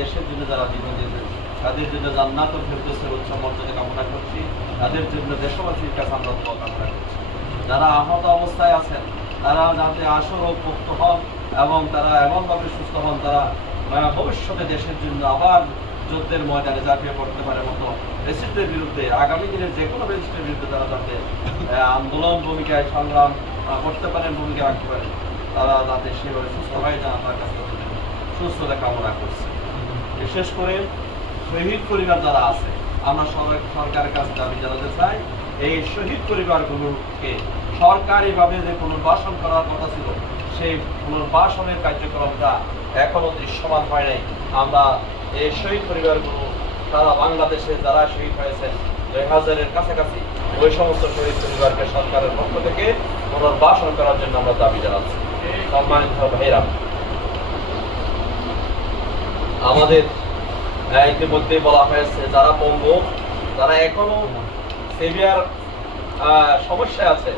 দেশের জন্য যারা জীবন দিয়েছেন তাদের জন্য জান্নাতুল ফেরদৌসের উচ্চ মর্যাদা কামনা করছি। তাদের জন্য দেশবাসীর কাছে আমরা দোয়া কামনা করছি। যারা আহত অবস্থায় আছেন তারা যাতে আশরোগ মুক্ত হন এবং তারা এমনভাবে সুস্থ হন তারা ভবিষ্যতে দেশের জন্য আবার যুদ্ধের ময়দানে ঝাঁপিয়ে পড়তে পারে মতো রেসিস্টের বিরুদ্ধে আগামী দিনের যে কোনো রেসিস্টের বিরুদ্ধে তারা যাতে আন্দোলন ভূমিকায় সংগ্রাম করতে পারেন, ভূমিকা রাখতে পারেন, তারা যাতে সেভাবে সুস্থ হয় না আমার কাছে সুস্থতা কামনা করছে। বিশেষ করে শহীদ পরিবার যারা আছে আমরা সরকারের কাছে দাবি জানাতে চাই, এই শহীদ পরিবারগুলোকে সরকারিভাবে যে পুনর্বাসন করার কথা ছিল সেই পুনর্বাসনের কার্যক্রমটা এখনো দৃশ্যমান হয় নাই। আমরা এই শহীদ পরিবারগুলো সারা বাংলাদেশে যারা শহীদ হয়েছেন 2000-এর কাছাকাছি ওই সমস্ত শহীদ পরিবারকে সরকারের পক্ষ থেকে পুনর্বাসন করার জন্য আমরা দাবি জানাচ্ছি। সম্মানিত ভাইরা, আমাদের ইতিমধ্যে বলা হয়েছে যারা পঙ্গু, যারা এখনো সিভিয়ার সমস্যায় আছে